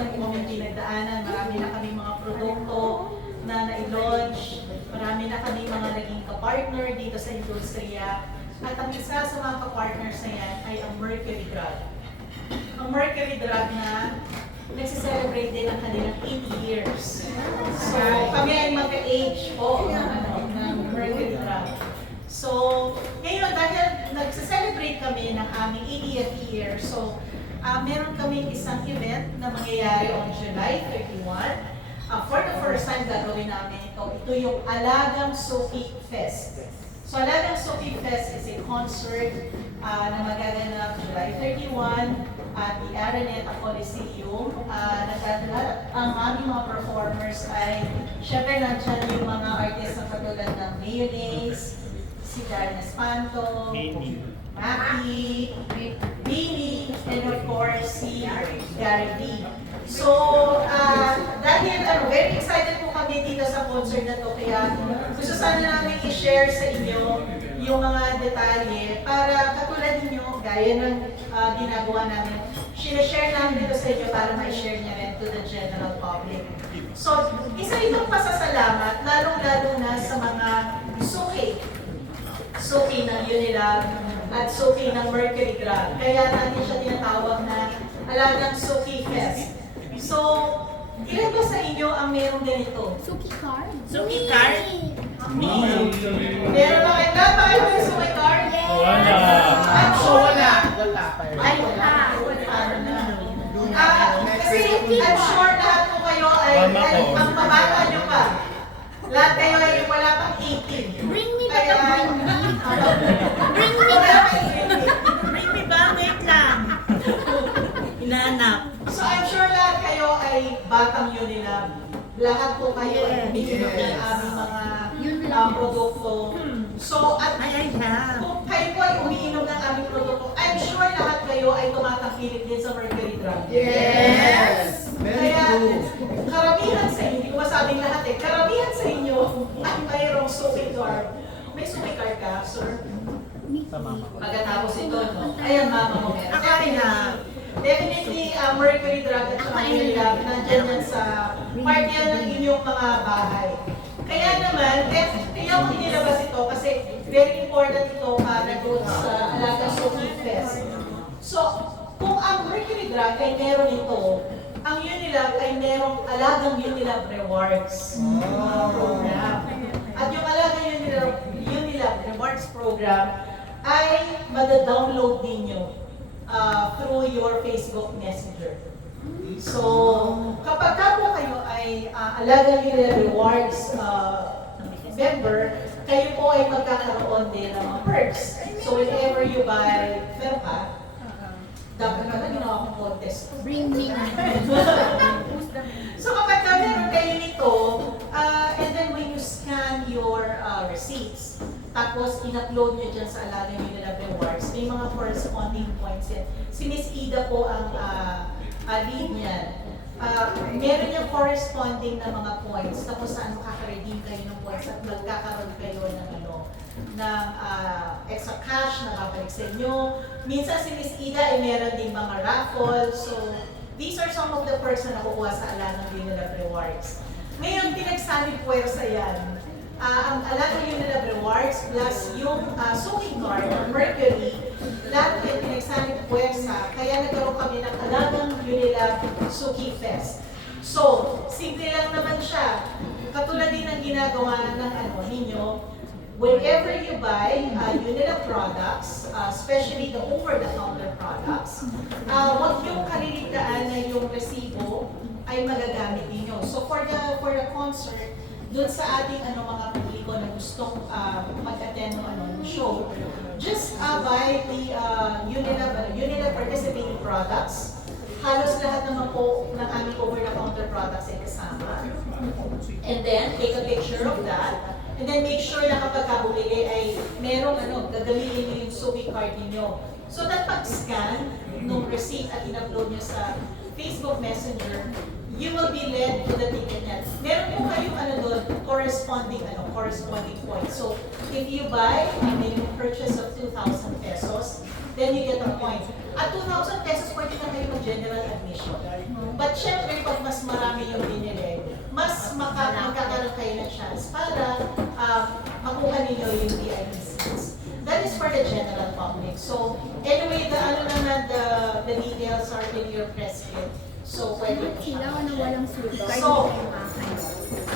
na po kami pinagdaanan. Marami na kami mga produkto na na-launch. Marami na kami mga naging kapartner dito sa industriya. At ang isa sa mga kapartners na yan ay ang Mercury Drug. Ang Mercury Drug na nagsiselebrate din ang kanilang 80 years. So, kami ay magka-age po ng Mercury Drug. So, ngayon dahil nagsiselebrate kami ng aming 80th year, so, meron kaming isang event na mangyayari on July 31. For the first time gagawin namin ito. Ito yung Alagang Suki Fest. So Alagang Suki Fest is a concert na magaganap July 31 at the Araneta Coliseum. Ang aming mga performers ay, syempre nandyan yung mga artist na katulad ng Mayonnaise, si Darren Espanto, Maki, Bini, and of course si Gary V. So, dahil very excited po kami dito sa concert na to, kaya gusto sana namin i-share sa inyo yung mga detalye para katulad ninyo, gaya ng ginagawa namin, sinashare namin dito sa inyo para ma-share niya rin to the general public. So, isa itong pasasalamat, lalong-lalo na sa mga suki ng Unilab at suki ng Mercury Drug. Kaya natin siya tinatawag na Alagang Suki Fest. So, ilan ba sa inyo ang merong ganito? Suki card? Suki card? Meron ba kayo? Lahat ba kayo may suki card? Wala. I'm sure wala. Ay, wala. Kasi I'm sure lahat po kayo ay ang pabata nyo pa. Lahat kayo ay wala pang 18. Bring me ba the bring me? Bring me ba? Bring me ba? Wait lang. Hinahanap. So I'm sure lahat kayo ay batang Unilab. Lahat po kayo ay umiinom ng aming mga produkto. So at kung kayo po ay umiinom ng aming produkto, I'm sure lahat kayo ay tumatangkilik din sa Mercury Drug. Yes! Kaya karamihan sa inyo, hindi ko masabing lahat karamihan sa inyo ay mayroong suki card. May suki card ka, sir? Pagkatapos ito, no? Ayan, mama mo meron. Definitely, Mercury Drug at saka Unilab, nandyan yan sa part yan ng inyong mga bahay. Kaya naman, kaya ko inilabas ito kasi very important ito para doon sa Alagang Suki Fest. So, kung ang Mercury Drug ay meron ito, ang Unilab ay merong Alagang Unilab Rewards program. At yung Alagang Unilab Rewards program ay mada-download ninyo through your Facebook Messenger. So, kapag po kayo ay Alagang Unilab Rewards member, kayo po ay magkakaroon din ng mga perks. So, whenever you buy, meron ka, dapat naman ginawa kong contest. Bring me. So, kapag meron kayo nito, and then when you scan your receipts, tapos in-upload nyo dyan sa Alagang Unilab Rewards, may mga corresponding points yan. Si Miss Ida po ang lead niyan. Meron yung corresponding na mga points, tapos saan makaka-redeem kayo ng points at magkakaroon kayo ng extra cash na babalik sa inyo. Minsan si Miss Ida ay meron din mga raffle. So, these are some of the perks na nakukuha sa Alagang Unilab Rewards. Ngayon, pinagsanib puwersa yan. Ang Alagang Unilab Rewards plus yung suki card ng Mercury, lahat yung pinagsanib puwersa, kaya nagkaroon kami ng Alagang Unilab Suki Fest. So, simple lang naman siya. Katulad din ng ginagawa ng ninyo, whenever you buy Unilab products, especially the over-the-counter products, huwag yung kaliligtaan na yung resibo ay magagamit ninyo. So for the concert, dun sa ating mga publiko na gustong mag-attend ng show, just buy the Unilab participating products. Halos lahat naman po ng aming over-the-counter products ay kasama. And then, take a picture of that. And then make sure na kapag bumili ay merong gagamitin nyo yung suki card ninyo. So that pag-scan ng receipt at in-upload nyo sa Facebook Messenger, you will be led to the ticket net. Meron po kayong doon, corresponding points. So if you buy a minimum purchase of 2,000 pesos, then you get a point. At 2,000 pesos, pwede na kayo mag-general admission. But syempre, pag mas marami yung binili, mas magkakaroon kayo ng chance para makuha ninyo yung VIP seats. That is for the general public. So, anyway, the details are in your press kit. So, pwede po siya. Sila na walang sulit. So,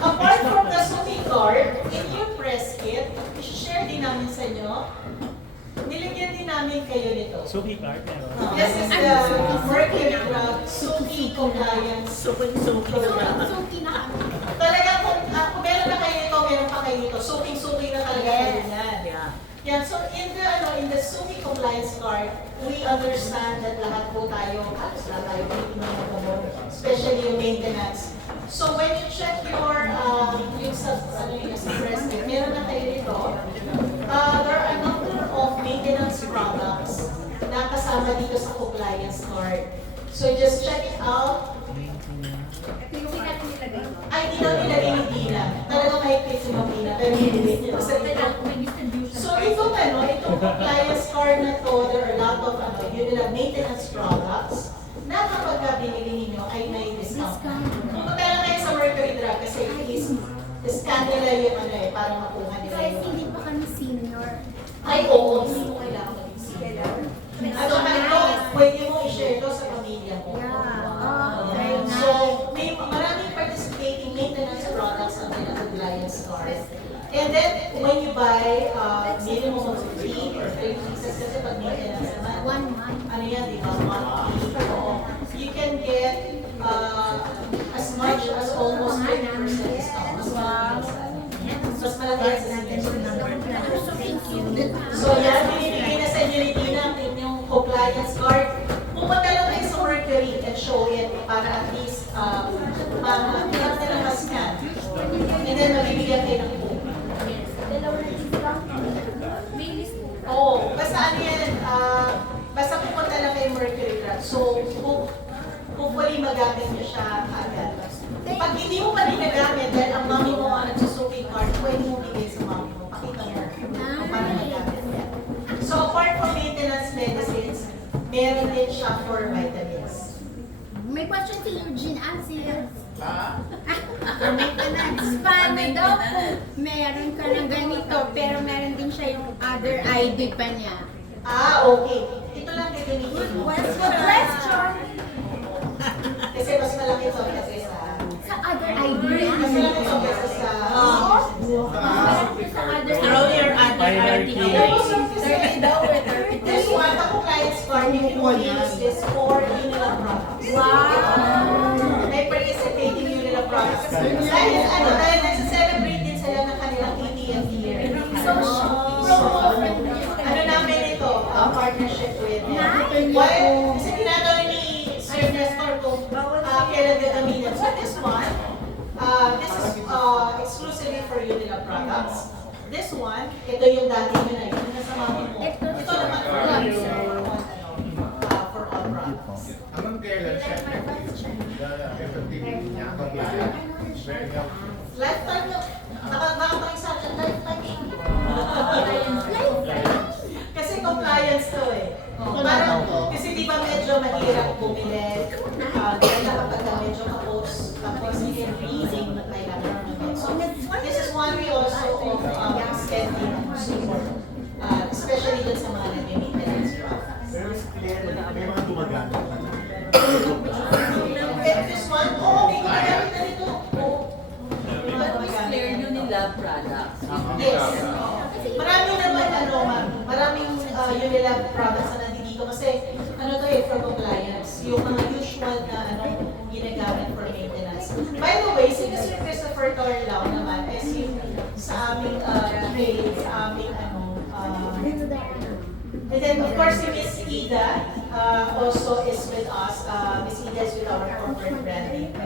apart from the Suki card, in your press kit, i-share din namin sa inyo, nilagyan din namin kayo nito. Suki card, meron. This is the Mercury Cloud Suki Compliance. Suki Program. Suki na kami. Talaga kung meron na kayo nito, meron pa kayo nito. Suking-suki na talaga kayo yan. Yeah. Yan, so in the Suki Compliance Card, we understand that lahat po tayo, halos lahat tayo, especially yung maintenance. So when you check your, yung sa president, meron na kayo dito, there are a number of maintenance products na kasama dito sa compliance card. So just check it out. Yung natin nilagay mo. Ay, di daw nilagay ni Dina. Talagang mahigpit si Ma'am Dina, pero hindi niya. So itong compliance card na to, there are a lot of yun nila maintenance products na kapag binili ninyo ay may discount. Kung magkala kayo sa Mercury Drug kasi scan nila yung para makuha nila Guys, yung hindi pa kami senior. ay, oo, hindi mo kailangan maging senior. Pwede mo i-share to sa pamilya mo. Very So, nice. may maraming participating maintenance products ang compliance card. And then, when you buy minimum of 3 or 3 pieces, kasi pag maintenance naman, 1 month. ano yan, di ba? 1 piece. So, you can get as much as almost 20% discount. Mas malaki yan sa senior. So yan, binibigay na sa inyo ni Tina ang inyong compliance card. Pumunta lang kayo sa Mercury and show it para at least para nila ma-scan. And then mabibigyan kayo ng book. Oo, basta ano yan, basta pupunta lang kayo Mercury Drug. So, hopefully magamit nyo siya agad. Pag hindi mo pa ginagamit, dahil ang mami mo ang nagsusuki card, pwede mo bigay sa mami mo. Pakita mo kung paano magamit yan. So, apart from maintenance medicines, meron din siya for vitamins. May question si Eugene Ansil. For maintenance. Paano daw kung meron ka ng ganito, pero meron din siya yung other ID pa niya? Okay. Ito lang gagamitin mo. Question! Kasi mas malaki ito kasi sa... Sa other ID niya? Mas malaki ito kasi sa... Sa other Throw your other Hierarchy. This one, the compliance card, you can only use this for Unila products. Wow! May participating Unila products. Dahil nagsa-celebrate din sila ng kanilang 80th year. So, Ano namin ito, partnership with kasi ginagawa ni Sir Nestor kung kailan gagamitin. So this one, this is exclusively for Unila products. This one, ito yung dati nyo na yun, nasa mami mo. Ito naman for all products. Hanggang kailan siya effective niya compliant? Very helpful. Lifetime nyo, nakapag-isa dyan, lifetime siya. Kasi compliance to eh. Parang, kasi di ba medyo mahirap bumili, dahil kapag medyo kapos, tapos reading na kailangan namin. So, this is one way also of extending support, especially dun sa mga nag-maintenance products. Pero may mga gumagamit. This one, may gumagamit na nito. Clear nyo nila products. Yes. Maraming naman, maraming Unila products na nandito kasi for compliance, yung mga usual na ginagamit for maintenance. By the way, si Mr. Christopher Torlao naman is yung sa aming email, sa aming and then of course si Miss Ida also is with us. Miss Ida is with our corporate branding.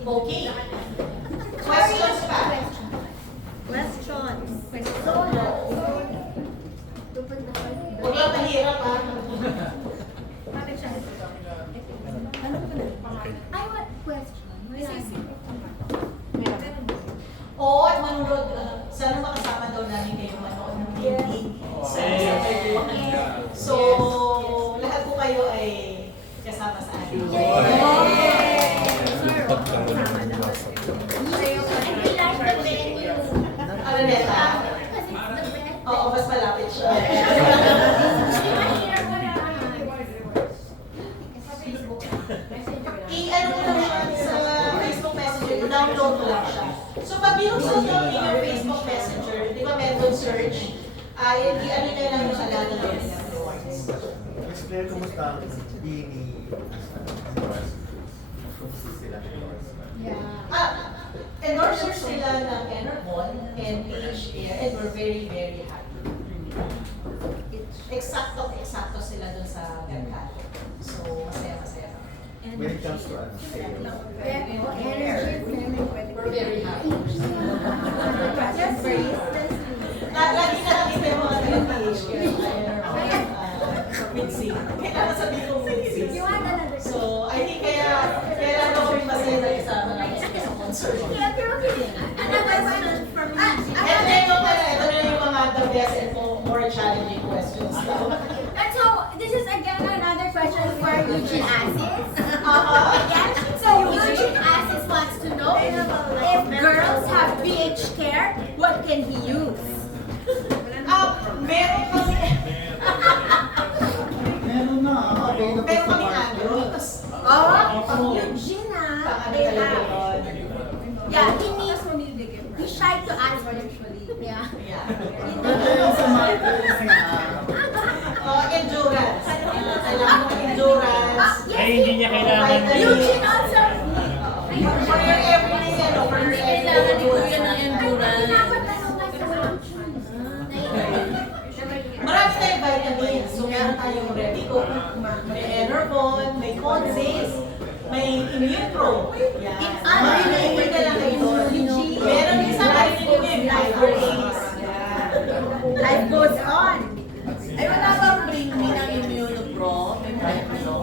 Okay. Questions pa? Questions. Huwag lang mahirap ha. I want question. Oo, at manunod. Sana makasama kasama sa akin. And we like the venue. Araneta? Because it's the best. Oo, mas malapit siya. I-ano mo lang siya sa Facebook Messenger, download mo lang siya. So pag binuksan nyo in your Facebook Messenger, di ba meron search, i-ano nyo lang yung alaga ng rewards. Miss Claire, kumusta ang bini? Sila Endorsers sila ng Enerbon and PHAir and we're very, very happy. Eksakto sila dun sa merkado. So, masaya-masaya. When it comes to sales, We're very happy. Just for instance, Lagi na kami may mga taga-PHAir, Enerbon, Mitzi. Kailangan sabihin ko Mitzi. you want another So, I think kaya lalo kami masaya na kasama namin sa concert. Another question for me. And then ito na yung mga the best and more challenging questions daw. And so, this is again another question for Eugene Assis. Yeah. So, Eugene Assis wants to know if girls have BH care, what can he use? Meron kami, meron na. meron kami agros. Oh, Eugene Paano they talaga have. yun? Yeah, he's shy to ask usually. Yeah. Yeah. Pero sa market, Endurance. Alam mo, endurance. Yes, hindi niya kailangan. Eugene also. For your every, for your Kailangan ni Kuya ng Ay, endurance. pinapatanong nga sa walang Marami tayong vitamins. So, meron tayong Revicol, may Enerbon, may Consis, may Immune Pro. Yan. Hindi na lang kayo doon. Meron din sa vitamin yung Fiber Ace. Yan. Life goes on. Ay, wala bang bring me ng Immunopro? May premyo.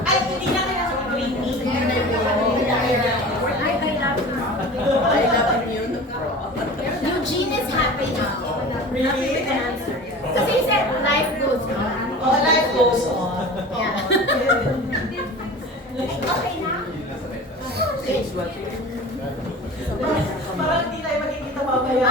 Ay, hindi na kailangan mag-bring me. I love Immunopro. Eugene is happy now. Really? With the answer. Kasi he said life goes on. Oh, life goes on. Yeah. Okay na? Parang hindi tayo magkikita mamaya.